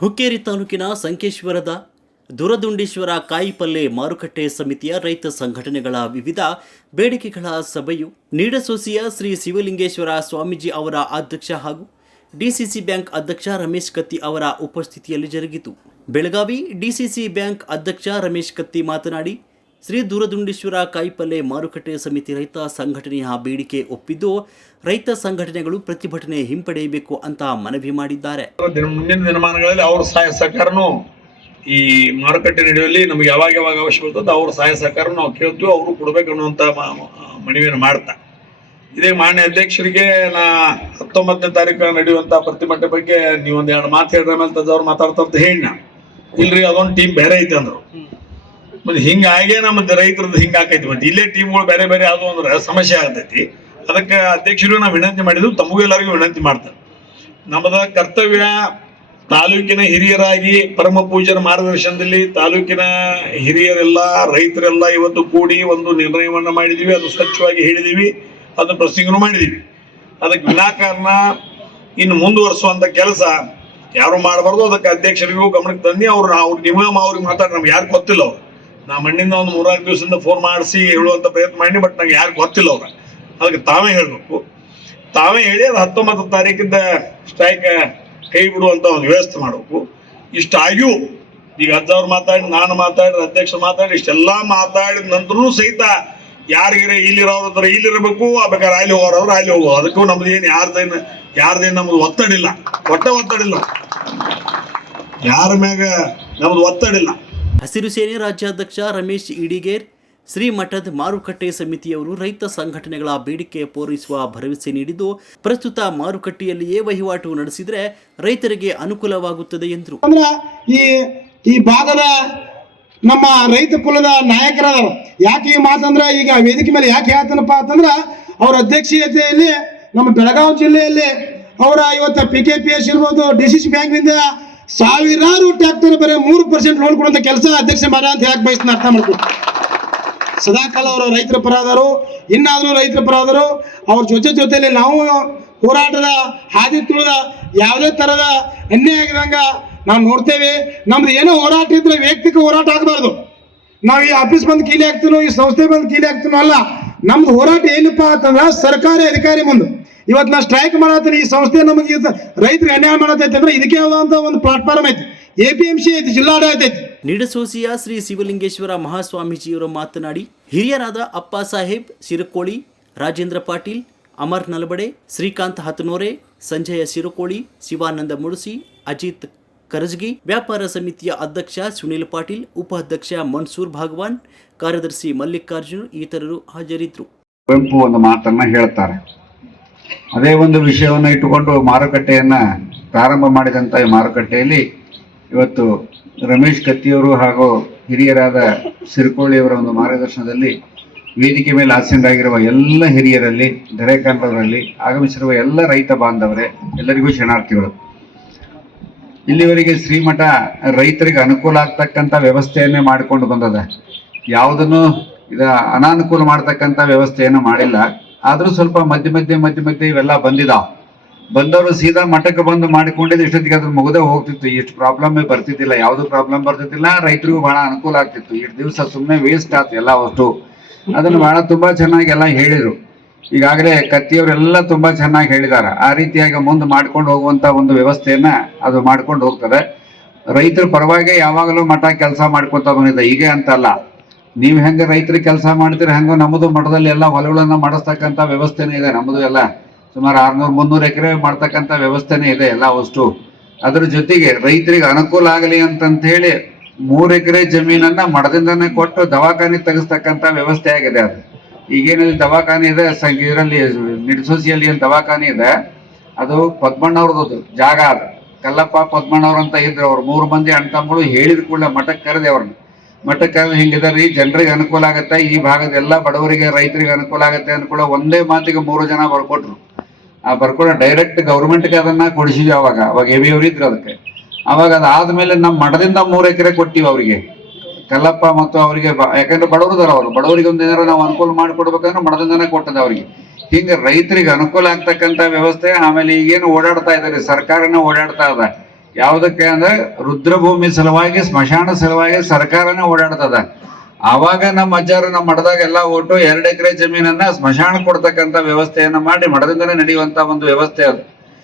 ಹುಕ್ಕೇರಿ ತಾಲೂಕಿನ ಸಂಕೇಶ್ವರದ ದುರದುಂಡೇಶ್ವರ ಕಾಯಿಪಲ್ಲೆ ಮಾರುಕಟ್ಟೆ ಸಮಿತಿಯ ರೈತ ಸಂಘಟನೆಗಳ ವಿವಿಧ ಬೇಡಿಕೆಗಳ ಸಭೆಯು ನೀಡಸೋಸಿಯ ಶ್ರೀ ಶಿವಲಿಂಗೇಶ್ವರ ಸ್ವಾಮೀಜಿ ಅವರ ಅಧ್ಯಕ್ಷ ಹಾಗೂ ಡಿಸಿಸಿ ಬ್ಯಾಂಕ್ ಅಧ್ಯಕ್ಷ ರಮೇಶ್ ಕತ್ತಿ ಅವರ ಉಪಸ್ಥಿತಿಯಲ್ಲಿ ಜರುಗಿತು. ಬೆಳಗಾವಿ ಡಿಸಿಸಿ ಬ್ಯಾಂಕ್ ಅಧ್ಯಕ್ಷ ರಮೇಶ್ ಕತ್ತಿ ಮಾತನಾಡಿ, ಶ್ರೀ ದುರದುಂಡೇಶ್ವರ ಕಾಯಿಪಲ್ಲೆ ಮಾರುಕಟ್ಟೆ ಸಮಿತಿ ರೈತ ಸಂಘಟನೆಯ ಬೇಡಿಕೆ ಒಪ್ಪಿದ್ದು ರೈತ ಸಂಘಟನೆಗಳು ಪ್ರತಿಭಟನೆ ಹಿಂಪಡೆಯಬೇಕು ಅಂತ ಮನವಿ ಮಾಡಿದ್ದಾರೆ. ಮುಂದಿನ ದಿನಮಾನಗಳಲ್ಲಿ ಅವ್ರ ಸಹಾಯ ಸಹಕಾರನು ಈ ಮಾರುಕಟ್ಟೆ ನಡೆಯುವಲ್ಲಿ ನಮ್ಗೆ ಯಾವಾಗ ಅವಶ್ಯಕ ಬರ್ತದೆ ಅವ್ರ ಸಹಾಯ ಸಹಕಾರ ನಾವು ಕೇಳ್ತೀವಿ, ಅವರು ಕೊಡ್ಬೇಕು ಅನ್ನುವಂತ ಮನವಿಯನ್ನು ಮಾಡ್ತಾ ಇದೇ ಮಾನ್ಯ ಅಧ್ಯಕ್ಷರಿಗೆ ನಾ 19ನೇ ತಾರೀಕು ನಡೆಯುವಂತ ಪ್ರತಿಭಟನೆ ಬಗ್ಗೆ ನೀವೊಂದ್ 2 ಮಾತು ಹೇಳ್ರ ಮೇಲೆ ತದವ್ರು ಮಾತಾಡ್ತಾರಂತ ಹೇಳಿ ನಾ ಇಲ್ರಿ ಅದೊಂದು ಟೀಮ್ ಬೇರೆ ಐತೆ ಅಂದ್ರು. ಮತ್ತೆ ಹಿಂಗಾಗೆ ನಮ್ಮ ರೈತರದ್ದು ಹಿಂಗಾಕೈತಿ. ಮತ್ತೆ ಇಲ್ಲೇ ಟೀಮ್ಗಳು ಬೇರೆ ಬೇರೆ ಯಾವ್ದು ಅಂದ್ರೆ ಸಮಸ್ಯೆ ಆಗ್ತೈತಿ. ಅದಕ್ಕೆ ಅಧ್ಯಕ್ಷರು ನಾವು ವಿನಂತಿ ಮಾಡಿದ್ವಿ, ತಮಗೂ ಎಲ್ಲರಿಗೂ ವಿನಂತಿ ಮಾಡ್ತಾರೆ. ನಮ್ಮದ ಕರ್ತವ್ಯ ತಾಲೂಕಿನ ಹಿರಿಯರಾಗಿ ಪರಮ ಪೂಜ್ಯರ ಮಾರ್ಗದರ್ಶನದಲ್ಲಿ ತಾಲೂಕಿನ ಹಿರಿಯರೆಲ್ಲ ರೈತರೆಲ್ಲ ಇವತ್ತು ಕೂಡಿ ಒಂದು ನಿರ್ಣಯವನ್ನ ಮಾಡಿದೀವಿ. ಅದು ಸ್ವಚ್ಛವಾಗಿ ಹೇಳಿದೀವಿ, ಅದನ್ನ ಪ್ರಶ್ನೆಗೂ ಮಾಡಿದೀವಿ. ಅದಕ್ಕೆ ವಿನಾಕಾರಣ ಇನ್ನು ಮುಂದುವರಿಸುವಂತ ಕೆಲಸ ಯಾರು ಮಾಡಬಾರ್ದು. ಅದಕ್ಕೆ ಅಧ್ಯಕ್ಷರಿಗೂ ಗಮನಕ್ಕೆ ತಂದು ಅವ್ರು ನಿಯಮ ಅವ್ರಿಗೆ ಮಾತಾಡಿ ನಮ್ಗೆ ಯಾರು ಗೊತ್ತಿಲ್ಲ. ಅವ್ರು ನಾ ಮಣ್ಣಿಂದ ಒಂದು 3-4 ದಿವಸದಿಂದ ಫೋನ್ ಮಾಡಿಸಿ ಹೇಳುವಂತ ಪ್ರಯತ್ನ ಮಾಡಿ, ಬಟ್ ನಂಗೆ ಯಾರು ಗೊತ್ತಿಲ್ಲ ಅವ್ರ. ಅದಕ್ಕೆ ತಾವೇ ಹೇಳ್ಬೇಕು, ತಾವೇ ಹೇಳಿ ಅದು 19 ತಾರೀಕಿಂದ ಸ್ಟ್ರೈಕ್ ಕೈ ಬಿಡುವಂತ ಒಂದು ವ್ಯವಸ್ಥೆ ಮಾಡಬೇಕು. ಇಷ್ಟಾಗ್ಯೂ ಈಗ ಅಜ್ಜವ್ರು ಮಾತಾಡಿ, ನಾನು ಮಾತಾಡಿ, ಅಧ್ಯಕ್ಷ ಮಾತಾಡಿ, ಇಷ್ಟೆಲ್ಲಾ ಮಾತಾಡಿದ ನಂತರೂ ಸಹಿತ ಯಾರಿಗಿರ ಇಲ್ಲಿರೋದ್ರ ಇಲ್ಲಿರ್ಬೇಕು, ಬೇಕಾದ್ರೆ ಅಲ್ಲಿ ಹೋಗೋರಾದ್ರೆ ಅಲ್ಲಿ ಹೋಗೋ. ಅದಕ್ಕೂ ನಮ್ದು ಏನು ಯಾರ್ದೇನು ನಮ್ದು ಒತ್ತಡಿಲ್ಲ, ಒತ್ತಡಿಲ್ಲ, ಯಾರ ಮ್ಯಾಗ ನಮ್ದು ಒತ್ತಡಿಲ್ಲ. ಹಸಿರು ಸೇನೆ ರಾಜ್ಯಾಧ್ಯಕ್ಷ ರಮೇಶ್ ಇಡಿಗೇರ್ ಶ್ರೀಮಠದ ಮಾರುಕಟ್ಟೆ ಸಮಿತಿಯವರು ರೈತ ಸಂಘಟನೆಗಳ ಬೇಡಿಕೆ ಪೂರೈಸುವ ಭರವಸೆ ನೀಡಿದ್ದು, ಪ್ರಸ್ತುತ ಮಾರುಕಟ್ಟೆಯಲ್ಲಿಯೇ ವಹಿವಾಟು ನಡೆಸಿದರೆ ರೈತರಿಗೆ ಅನುಕೂಲವಾಗುತ್ತದೆ ಎಂದರು. ಈ ಭಾಗದ ನಮ್ಮ ರೈತ ಕುಲದ ನಾಯಕರಾದ ಯಾಕೆ ಈ ಮಾತಂದ್ರೆ ಈಗ ವೇದಿಕೆ ಮೇಲೆ ಯಾಕೆ ಹೇಳ್ತಾನಪ್ಪ ಅಂತಂದ್ರ ಅವ್ರ ಅಧ್ಯಕ್ಷತೆಯಲ್ಲಿ ನಮ್ಮ ಬೆಳಗಾವಿ ಜಿಲ್ಲೆಯಲ್ಲಿ ಅವರ ಇವತ್ತು PKPS ಇರ್ಬೋದು, DCC ಬ್ಯಾಂಕ್ನಿಂದ ಸಾವಿರಾರು ಟ್ರ್ಯಾಕ್ಟರ್ ಬರೀ 3% ಲೋನ್ ಕೊಡುವಂತ ಕೆಲಸ ಅಧ್ಯಕ್ಷ ಮಾಡ ಅಂತ ಹೇಳಕ್ ಬಯಸ್ತಾನೆ. ಅರ್ಥ ಮಾಡ್ಕೊಂಡು ಸದಾಕಾಲ ಅವರು ರೈತರ ಪರಾದರು, ಇನ್ನಾದ್ರೂ ರೈತರ ಪರಾದರು. ಅವ್ರ ಜೊತೆಯಲ್ಲಿ ನಾವು ಹೋರಾಟದ ಹಾದಿ ತುಳಿದ ಯಾವುದೇ ತರದ ಅನ್ಯಾಯ ಆಗಿದಂಗ ನಾವು ನೋಡ್ತೇವೆ. ನಮ್ದು ಏನೋ ಹೋರಾಟ ಇದ್ರೆ ವೈಯಕ್ತಿಕ ಹೋರಾಟ ಆಗಬಾರ್ದು. ನಾವು ಈ ಆಫೀಸ್ ಬಂದು ಕೀಲಿ ಹಾಕ್ತೀನೋ, ಈ ಸಂಸ್ಥೆ ಬಂದು ಕೀಲಿ ಹಾಕ್ತೀನೋ ಅಲ್ಲ. ನಮ್ದು ಹೋರಾಟ ಏನಪ್ಪಾ ಅಂತಂದ್ರ ಸರ್ಕಾರಿ ಅಧಿಕಾರಿ ಮುಂದೆ ಇವತ್ತು ನಾ ಸ್ಟ್ರೈಕ್ ಮಾಡತ್ತೀನಿ, ಈ ಸಂಸ್ಥೆ ನಮಗೆ ರೈತರಿಗೆ ಅನ್ಯಾಯ ಮಾಡತೈತಿ ಅಂದ್ರೆ ಇದಕ್ಕೆ ಯಾವ್ದಂತ ಒಂದು ಪ್ಲಾಟ್ಫಾರ್ಮ್ ಐತಿ, APMC ಐತಿ, ಜಿಲ್ಲಾಡಳಿತ ಐತಿ. ನಿಡಸೋಸಿಯ ಶ್ರೀ ಶಿವಲಿಂಗೇಶ್ವರ ಮಹಾಸ್ವಾಮೀಜಿಯವರು ಮಾತನಾಡಿ, ಹಿರಿಯರಾದ ಅಪ್ಪ ಸಾಹೇಬ್ ಶಿರಕೋಳಿ, ರಾಜೇಂದ್ರ ಪಾಟೀಲ್, ಅಮರ್ ನಲಬಡೆ, ಶ್ರೀಕಾಂತ್ ಹತನೋರೆ, ಸಂಜಯ ಶಿರಕೋಳಿ, ಶಿವಾನಂದ ಮುಳುಸಿ, ಅಜಿತ್ ಕರಜಗಿ, ವ್ಯಾಪಾರ ಸಮಿತಿಯ ಅಧ್ಯಕ್ಷ ಸುನೀಲ್ ಪಾಟೀಲ್, ಉಪಾಧ್ಯಕ್ಷ ಮನ್ಸೂರ್ ಭಾಗವಾನ್, ಕಾರ್ಯದರ್ಶಿ ಮಲ್ಲಿಕಾರ್ಜುನ್ ಇತರರು ಹಾಜರಿದ್ದರು. ಕುವೆಂಪು ಒಂದು ಮಾತನ್ನ ಹೇಳ್ತಾರೆ. ಅದೇ ಒಂದು ವಿಷಯವನ್ನು ಇಟ್ಟುಕೊಂಡು ಮಾರುಕಟ್ಟೆಯನ್ನ ಪ್ರಾರಂಭ ಮಾಡಿದಂತ ಈ ಮಾರುಕಟ್ಟೆಯಲ್ಲಿ ಇವತ್ತು ರಮೇಶ್ ಕತ್ತಿಯವರು ಹಾಗೂ ಹಿರಿಯರಾದ ಸಿರುಕೋಳಿಯವರ ಒಂದು ಮಾರ್ಗದರ್ಶನದಲ್ಲಿ ವೇದಿಕೆ ಮೇಲೆ ಆಸೀನರಾಗಿರುವ ಎಲ್ಲ ಹಿರಿಯರಲ್ಲಿ, ಧರೆಕನ್ನಡರಲ್ಲಿ ಆಗಮಿಸಿರುವ ಎಲ್ಲ ರೈತ ಬಾಂಧವರೇ, ಎಲ್ಲರಿಗೂ ಶರಣಾರ್ಥಿಗಳು. ಇಲ್ಲಿವರೆಗೆ ಶ್ರೀಮಠ ರೈತರಿಗೆ ಅನುಕೂಲ ಆಗ್ತಕ್ಕಂಥ ವ್ಯವಸ್ಥೆಯನ್ನೇ ಮಾಡಿಕೊಂಡು ಬಂದದ. ಯಾವುದನ್ನು ಅನಾನುಕೂಲ ಮಾಡ್ತಕ್ಕಂಥ ವ್ಯವಸ್ಥೆಯನ್ನು ಮಾಡಿಲ್ಲ. ಆದ್ರೂ ಸ್ವಲ್ಪ ಮಧ್ಯೆ ಇವೆಲ್ಲ ಬಂದವರು ಸೀದಾ ಮಠಕ್ಕೆ ಬಂದು ಮಾಡಿಕೊಂಡಿದ್ದು ಇಷ್ಟೊತ್ತಿಗೆ ಅದ್ರ ಮುಗದೆ ಹೋಗ್ತಿತ್ತು. ಎಷ್ಟು ಪ್ರಾಬ್ಲಮ್ ಬರ್ತಿದ್ದಿಲ್ಲ, ಯಾವ್ದು ಪ್ರಾಬ್ಲಮ್ ಬರ್ತಿದ್ದಿಲ್ಲ. ರೈತರಿಗೂ ಬಹಳ ಅನುಕೂಲ ಆಗ್ತಿತ್ತು. ಇಷ್ಟು ದಿವಸ ಸುಮ್ಮನೆ ವೇಸ್ಟ್ ಆಯ್ತು ಎಲ್ಲ ವಸ್ತು. ಅದನ್ನು ಬಹಳ ತುಂಬಾ ಚೆನ್ನಾಗಿ ಎಲ್ಲ ಹೇಳಿದ್ರು. ಈಗಾಗಲೇ ಕತ್ತಿಯವರೆಲ್ಲ ತುಂಬಾ ಚೆನ್ನಾಗಿ ಹೇಳಿದ್ದಾರೆ. ಆ ರೀತಿಯಾಗಿ ಮುಂದೆ ಮಾಡ್ಕೊಂಡು ಹೋಗುವಂತ ಒಂದು ವ್ಯವಸ್ಥೆಯನ್ನ ಅದು ಮಾಡ್ಕೊಂಡು ಹೋಗ್ತದೆ. ರೈತರ ಪರವಾಗಿ ಯಾವಾಗಲೂ ಮಠ ಕೆಲಸ ಮಾಡ್ಕೊತ ಬಂದಿದೆ. ಹೀಗೆ ಅಂತಲ್ಲ, ನೀವು ಹೆಂಗ ರೈತರಿಗೆ ಕೆಲಸ ಮಾಡ್ತೀರಿ ಹಂಗ ನಮ್ಮದು ಮಠದಲ್ಲಿ ಎಲ್ಲ ಹೊಲಗಳನ್ನ ಮಾಡಿಸ್ತಕ್ಕಂಥ ವ್ಯವಸ್ಥೆನೇ ಇದೆ. ನಮ್ಮದು ಎಲ್ಲ ಸುಮಾರು 600-300 ಎಕರೆ ಮಾಡ್ತಕ್ಕಂಥ ವ್ಯವಸ್ಥೆನೇ ಇದೆ ಎಲ್ಲ ವಸ್ತು. ಅದ್ರ ಜೊತೆಗೆ ರೈತರಿಗೆ ಅನುಕೂಲ ಆಗಲಿ ಅಂತ ಹೇಳಿ 3 ಎಕರೆ ಜಮೀನನ್ನ ಮಠದಿಂದನೇ ಕೊಟ್ಟು ದವಾಖಾನೆ ತೆಗೆಸ್ತಕ್ಕಂಥ ವ್ಯವಸ್ಥೆ ಆಗಿದೆ. ಅದು ಈಗೇನಲ್ಲಿ ದವಾಖಾನೆ ಇದೆ, ಇದರಲ್ಲಿ ನಿಡಸೋಸಿಯಲ್ಲಿ ಏನು ದವಾಖಾನೆ ಇದೆ, ಅದು ಪದ್ಮಣ್ಣವ್ರದ್ದು ಜಾಗ. ಅದು ಕಲ್ಲಪ್ಪ ಪದ್ಮಣ್ಣವ್ರು ಅಂತ ಇದ್ರು. ಅವ್ರು 3 ಮಂದಿ ಅಣ್ಣ ತಮ್ಮಗಳು ಹೇಳಿದ ಕೂಡಲೇ ಮಠಕ್ಕೆ ಕರೆದೆ ಅವ್ರನ್ನ. ಮಠಕ್ಕೆ ಕರೆದು ಹಿಂಗಿದಾರಿ, ಜನರಿಗೆ ಅನುಕೂಲ ಆಗತ್ತೆ, ಈ ಭಾಗದ ಎಲ್ಲ ಬಡವರಿಗೆ ರೈತರಿಗೆ ಅನುಕೂಲ ಆಗತ್ತೆ ಅನ್ಕೊಳ್ಳೋ ಒಂದೇ ಮಾತಿಗೆ 3 ಜನ ಬರ್ಕೊಟ್ರು. ಆ ಬರ್ಕೊಂಡು ಡೈರೆಕ್ಟ್ ಗೌರ್ಮೆಂಟ್ಗೆ ಅದನ್ನ ಕೊಡಿಸಿದ್ವಿ. ಅವಾಗ ಎವಿ ಅವ್ರು ಇದ್ರು ಅದಕ್ಕೆ. ಅವಾಗ ಅದಾದ್ಮೇಲೆ ನಮ್ಮ ಮಠದಿಂದ 3 ಎಕರೆ ಕೊಟ್ಟಿವಿ ಅವರಿಗೆ, ಕಲ್ಲಪ್ಪ ಮತ್ತು ಅವರಿಗೆ. ಯಾಕಂದ್ರೆ ಬಡವರದಾರ ಅವರು, ಬಡವರಿಗೆ ಒಂದೇನಾರ ನಾವು ಅನುಕೂಲ ಮಾಡಿಕೊಡ್ಬೇಕಂದ್ರೆ ಮಠದಿಂದನೇ ಕೊಟ್ಟದ ಅವರಿಗೆ. ಹಿಂಗೆ ರೈತರಿಗೆ ಅನುಕೂಲ ಆಗ್ತಕ್ಕಂಥ ವ್ಯವಸ್ಥೆ. ಆಮೇಲೆ ಈಗೇನು ಓಡಾಡ್ತಾ ಇದ್ದಾರೆ, ಸರ್ಕಾರನ ಓಡಾಡ್ತಾ ಇದೆ. ಯಾವುದಕ್ಕೆ ಅಂದ್ರೆ ರುದ್ರಭೂಮಿ ಸಲುವಾಗಿ, ಸ್ಮಶಾನ ಸಲುವಾಗಿ ಸರ್ಕಾರನೇ ಓಡಾಡ್ತದ. ಆವಾಗ ನಮ್ಮ ಅಜ್ಜಾರು ನಮ್ಮ ಮಠದಾಗ ಎಲ್ಲ ಒಟ್ಟು 2 ಎಕರೆ ಜಮೀನನ್ನ ಸ್ಮಶಾನ ಕೊಡ್ತಕ್ಕಂಥ ವ್ಯವಸ್ಥೆಯನ್ನ ಮಾಡಿ ಮಠದಿಂದನೇ ನಡೆಯುವಂತ ಒಂದು ವ್ಯವಸ್ಥೆ ಅದು.